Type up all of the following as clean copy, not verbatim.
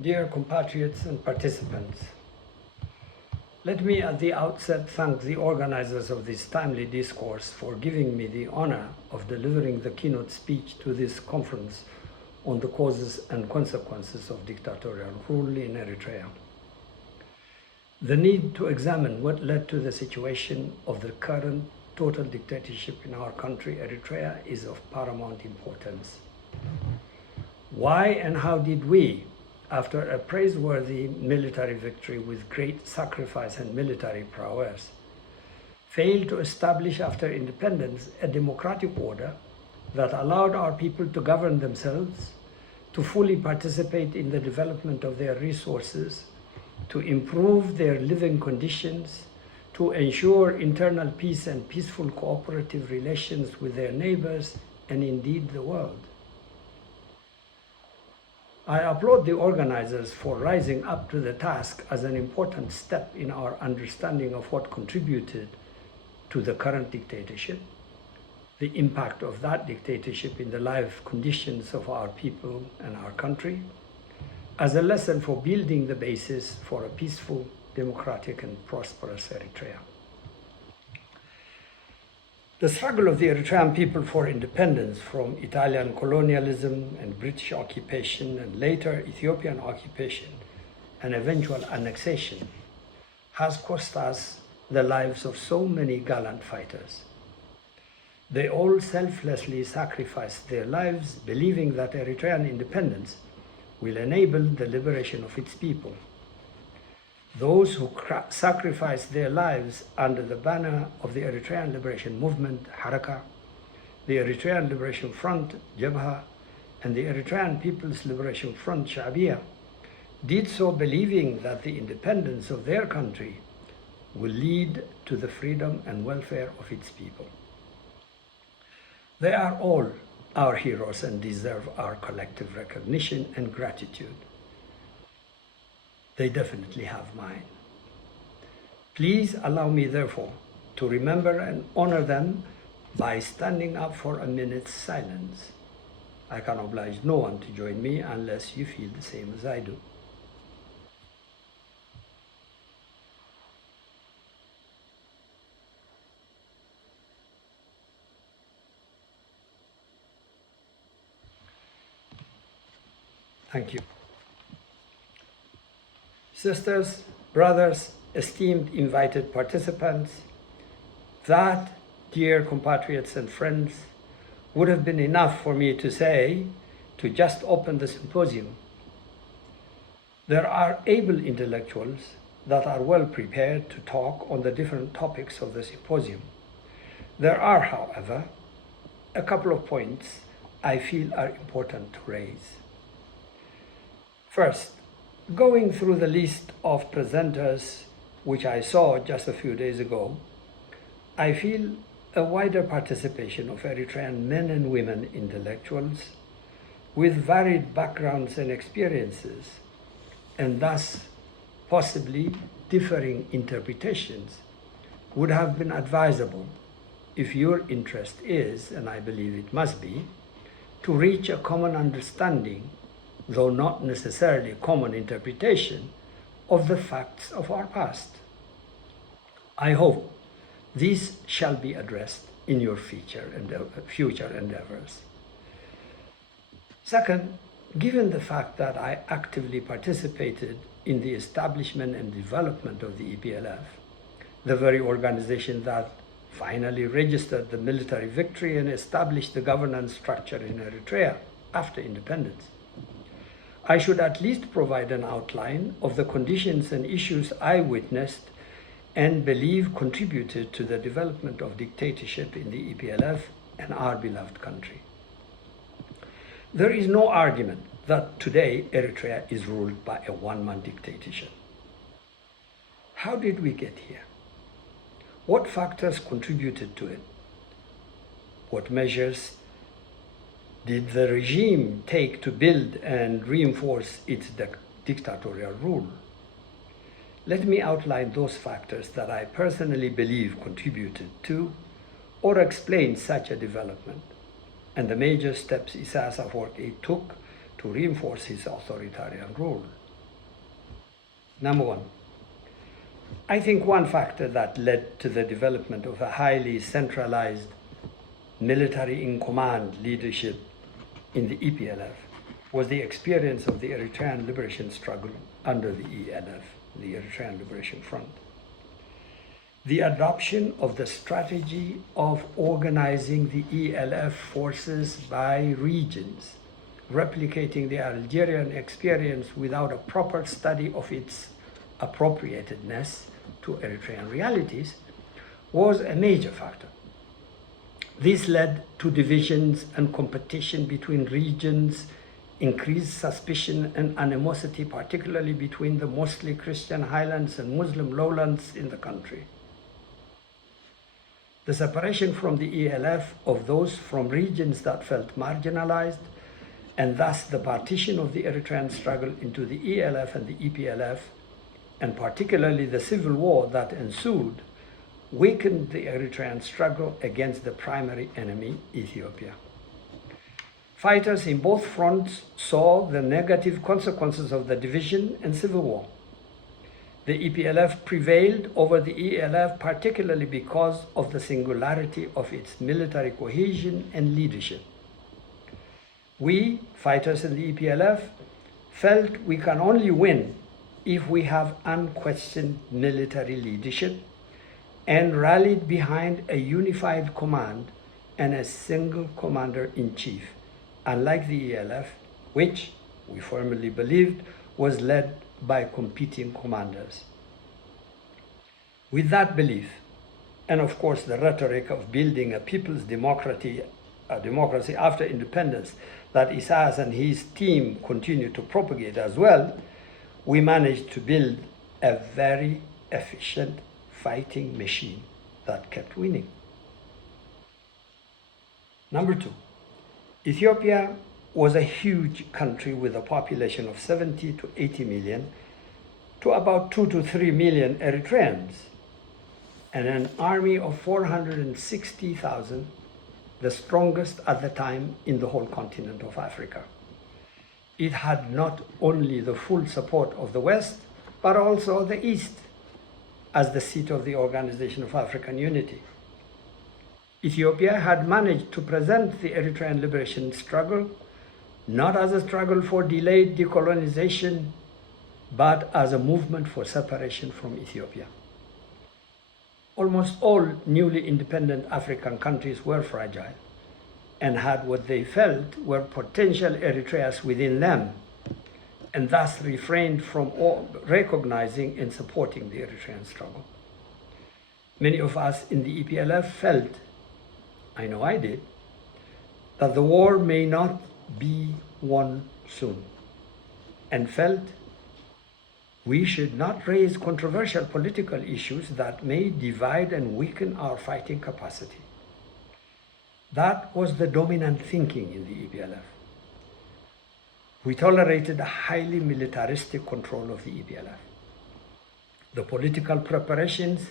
Dear compatriots and participants, let me at the outset thank the organizers of this timely discourse for giving me the honor of delivering the keynote speech to this conference on the causes and consequences of dictatorial rule in Eritrea. The need to examine what led to the situation of the current total dictatorship in our country, Eritrea, is of paramount importance. Why and how did we, after a praiseworthy military victory with great sacrifice and military prowess, fail to establish after independence a democratic order that allowed our people to govern themselves, to fully participate in the development of their resources, to improve their living conditions, to ensure internal peace and peaceful cooperative relations with their neighbors and indeed the world? I applaud the organizers for rising up to the task as an important step in our understanding of what contributed to the current dictatorship, the impact of that dictatorship in the life conditions of our people and our country, as a lesson for building the basis for a peaceful, democratic, and prosperous Eritrea. The struggle of the Eritrean people for independence from Italian colonialism and British occupation and later Ethiopian occupation and eventual annexation has cost us the lives of so many gallant fighters. They all selflessly sacrificed their lives, believing that Eritrean independence will enable the liberation of its people. Those who sacrificed their lives under the banner of the Eritrean Liberation Movement, Haraka, the Eritrean Liberation Front, Jabha, and the Eritrean People's Liberation Front, Sha'biya, did so believing that the independence of their country will lead to the freedom and welfare of its people. They are all our heroes and deserve our collective recognition and gratitude. They definitely have mine. Please allow me, therefore, to remember and honor them by standing up for a minute's silence. I can oblige no one to join me unless you feel the same as I do. Thank you. Sisters, brothers, esteemed invited participants, that, dear compatriots and friends, would have been enough for me to say to just open the symposium. There are able intellectuals that are well prepared to talk on the different topics of the symposium. There are, however, a couple of points I feel are important to raise. First, going through the list of presenters which I saw just a few days ago, I feel a wider participation of Eritrean men and women intellectuals with varied backgrounds and experiences, and thus possibly differing interpretations, would have been advisable if your interest is, and I believe it must be, to reach a common understanding, though not necessarily common interpretation, of the facts of our past. I hope these shall be addressed in your future endeavors. Second, given the fact that I actively participated in the establishment and development of the EPLF, the very organization that finally registered the military victory and established the governance structure in Eritrea after independence, I should at least provide an outline of the conditions and issues I witnessed and believe contributed to the development of dictatorship in the EPLF and our beloved country. There is no argument that today Eritrea is ruled by a one-man dictatorship. How did we get here? What factors contributed to it? What measures did the regime take to build and reinforce its dictatorial rule? Let me outline those factors that I personally believe contributed to or explain such a development, and the major steps Isaias Afwerki took to reinforce his authoritarian rule. Number one, I think one factor that led to the development of a highly centralized military in command leadership in the EPLF was the experience of the Eritrean liberation struggle under the ELF, the Eritrean Liberation Front. The adoption of the strategy of organizing the ELF forces by regions, replicating the Algerian experience without a proper study of its appropriatedness to Eritrean realities, was a major factor. This led to divisions and competition between regions, increased suspicion and animosity, particularly between the mostly Christian highlands and Muslim lowlands in the country. The separation from the ELF of those from regions that felt marginalized, and thus the partition of the Eritrean struggle into the ELF and the EPLF, and particularly the civil war that ensued, weakened the Eritrean struggle against the primary enemy, Ethiopia. Fighters in both fronts saw the negative consequences of the division and civil war. The EPLF prevailed over the ELF, particularly because of the singularity of its military cohesion and leadership. We, fighters in the EPLF, felt we can only win if we have unquestioned military leadership and rallied behind a unified command and a single commander-in-chief, unlike the ELF, which we firmly believed was led by competing commanders. With that belief, and of course the rhetoric of building a people's democracy after independence that Isaias and his team continue to propagate as well, we managed to build a very efficient fighting machine that kept winning. Number two, Ethiopia was a huge country with a population of 70 to 80 million to about 2 to 3 million Eritreans and an army of 460,000, the strongest at the time in the whole continent of Africa. It had not only the full support of the West, but also the East as the seat of the Organization of African Unity. Ethiopia had managed to present the Eritrean liberation struggle not as a struggle for delayed decolonization, but as a movement for separation from Ethiopia. Almost all newly independent African countries were fragile and had what they felt were potential Eritreas within them, and thus refrained from recognizing and supporting the Eritrean struggle. Many of us in the EPLF felt, I know I did, that the war may not be won soon, and felt we should not raise controversial political issues that may divide and weaken our fighting capacity. That was the dominant thinking in the EPLF. We tolerated a highly militaristic control of the EPLF. The political preparations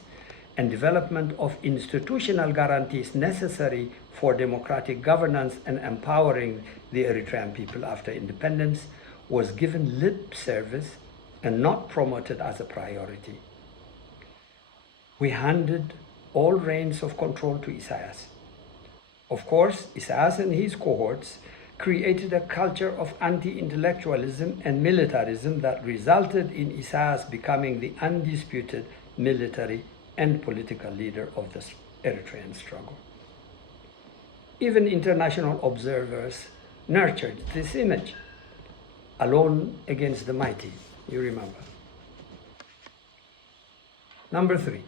and development of institutional guarantees necessary for democratic governance and empowering the Eritrean people after independence was given lip service and not promoted as a priority. We handed all reins of control to Isaias. Of course, Isaias and his cohorts created a culture of anti-intellectualism and militarism that resulted in Isaias becoming the undisputed military and political leader of the Eritrean struggle. Even international observers nurtured this image, alone against the mighty, you remember. Number three,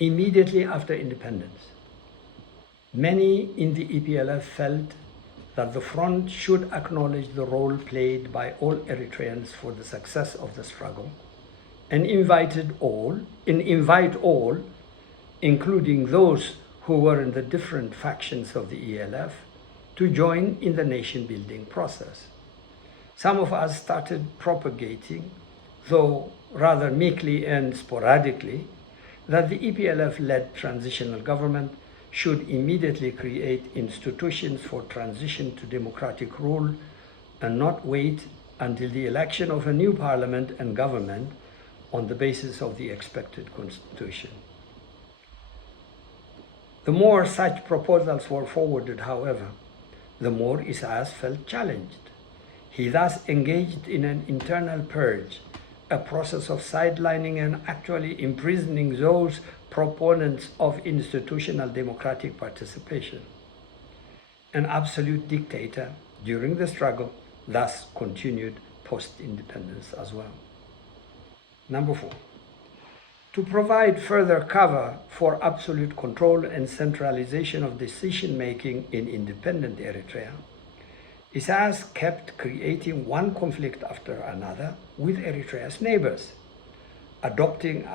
immediately after independence, many in the EPLF felt that the front should acknowledge the role played by all Eritreans for the success of the struggle and invite all, including those who were in the different factions of the ELF, to join in the nation-building process. Some of us started propagating, though rather meekly and sporadically, that the EPLF-led transitional government should immediately create institutions for transition to democratic rule and not wait until the election of a new parliament and government on the basis of the expected constitution. The more such proposals were forwarded, however, the more Isaias felt challenged. He thus engaged in an internal purge, a process of sidelining and actually imprisoning those proponents of institutional democratic participation. An absolute dictator during the struggle thus continued post-independence as well. Number 4, to provide further cover for absolute control and centralization of decision-making in independent Eritrea, Isaias kept creating one conflict after another with Eritrea's neighbors, adopting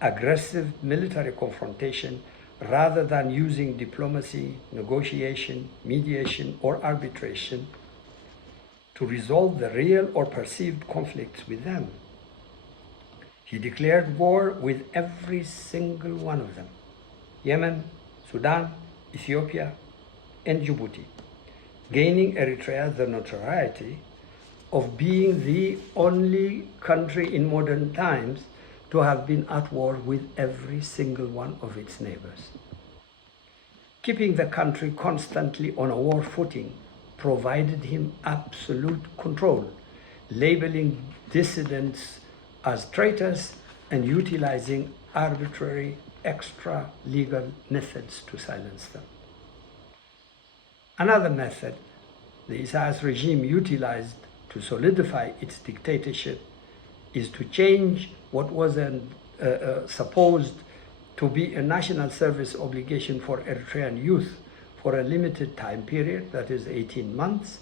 aggressive military confrontation rather than using diplomacy, negotiation, mediation, or arbitration to resolve the real or perceived conflicts with them. He declared war with every single one of them: Yemen, Sudan, Ethiopia, and Djibouti, gaining Eritrea the notoriety of being the only country in modern times to have been at war with every single one of its neighbors. Keeping the country constantly on a war footing provided him absolute control, labeling dissidents as traitors and utilizing arbitrary extra-legal methods to silence them. Another method the Isaias regime utilized to solidify its dictatorship is to change what was supposed to be a national service obligation for Eritrean youth for a limited time period, that is 18 months,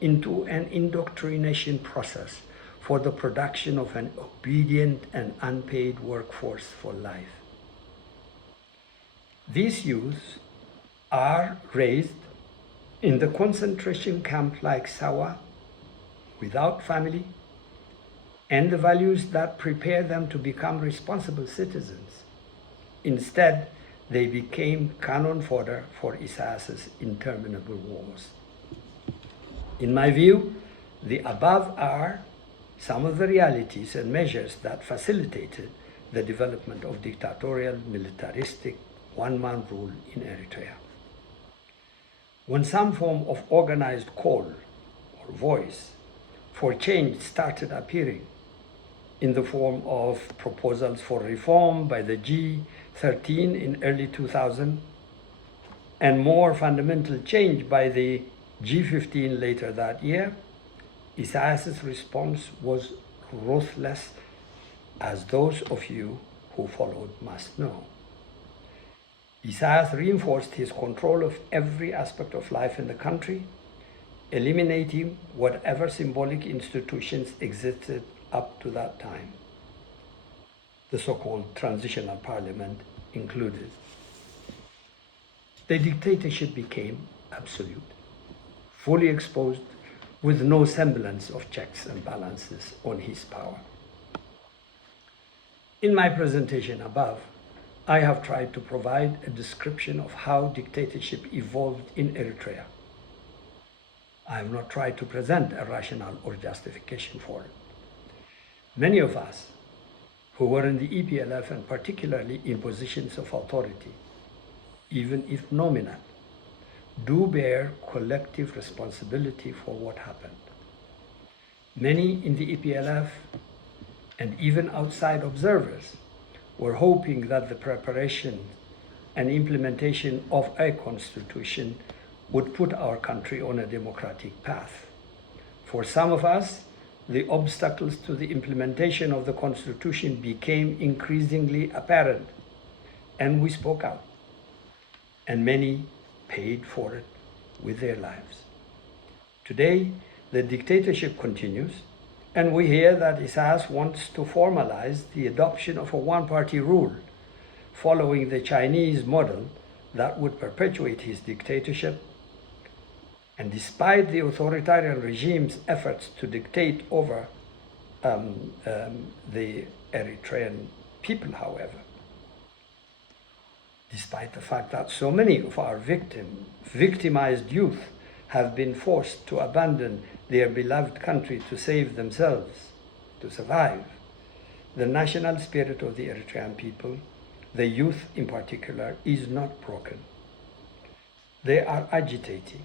into an indoctrination process for the production of an obedient and unpaid workforce for life. These youths are raised in the concentration camp like Sawa, without family, and the values that prepare them to become responsible citizens. Instead, they became cannon fodder for Isaias's interminable wars. In my view, the above are some of the realities and measures that facilitated the development of dictatorial, militaristic, one-man rule in Eritrea. When some form of organized call or voice for change started appearing in the form of proposals for reform by the G13 in early 2000 and more fundamental change by the G15 later that year, Isaias's response was ruthless, as those of you who followed must know. Isaias reinforced his control of every aspect of life in the country, eliminating whatever symbolic institutions existed up to that time, the so-called transitional parliament included. The dictatorship became absolute, fully exposed, with no semblance of checks and balances on his power. In my presentation above, I have tried to provide a description of how dictatorship evolved in Eritrea. I have not tried to present a rationale or justification for it. Many of us who were in the EPLF and particularly in positions of authority, even if nominal, do bear collective responsibility for what happened. Many in the EPLF and even outside observers were hoping that the preparation and implementation of a constitution would put our country on a democratic path. For some of us, the obstacles to the implementation of the constitution became increasingly apparent, and we spoke out, and many paid for it with their lives. Today, the dictatorship continues, and we hear that Isaias wants to formalize the adoption of a one-party rule, following the Chinese model that would perpetuate his dictatorship. And despite the authoritarian regime's efforts to dictate over the Eritrean people, however, despite the fact that so many of our victimized youth have been forced to abandon their beloved country to save themselves, to survive. The national spirit of the Eritrean people, the youth in particular, is not broken. They are agitating,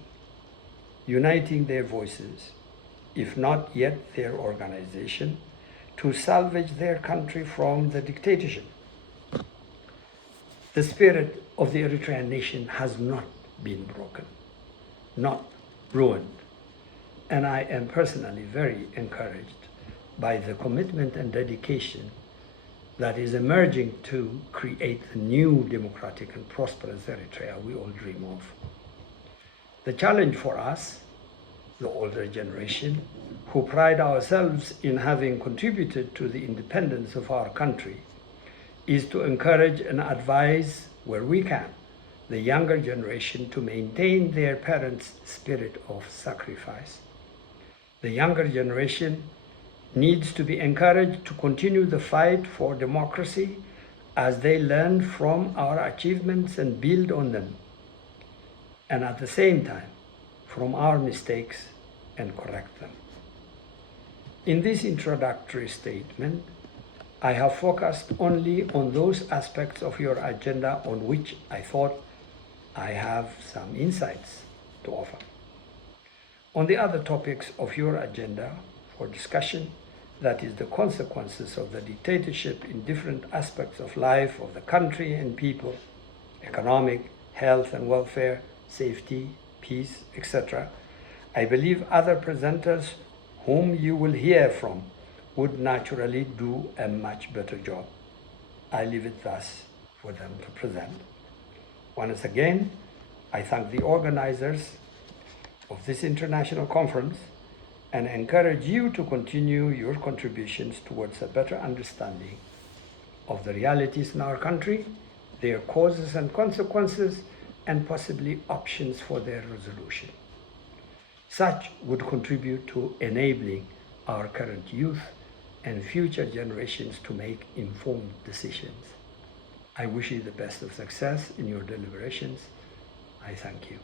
uniting their voices, if not yet their organization, to salvage their country from the dictatorship. The spirit of the Eritrean nation has not been broken, not ruined. And I am personally very encouraged by the commitment and dedication that is emerging to create a new democratic and prosperous Eritrea we all dream of. The challenge for us, the older generation, who pride ourselves in having contributed to the independence of our country, is to encourage and advise where we can the younger generation to maintain their parents' spirit of sacrifice. The younger generation needs to be encouraged to continue the fight for democracy as they learn from our achievements and build on them, and at the same time from our mistakes and correct them. In this introductory statement, I have focused only on those aspects of your agenda on which I thought I have some insights to offer. On the other topics of your agenda for discussion, that is the consequences of the dictatorship in different aspects of life of the country and people, economic, health and welfare, safety, peace, etc., I believe other presenters whom you will hear from would naturally do a much better job. I leave it thus for them to present. Once again, I thank the organizers of this international conference and encourage you to continue your contributions towards a better understanding of the realities in our country, their causes and consequences, and possibly options for their resolution. Such would contribute to enabling our current youth and future generations to make informed decisions. I wish you the best of success in your deliberations. I thank you.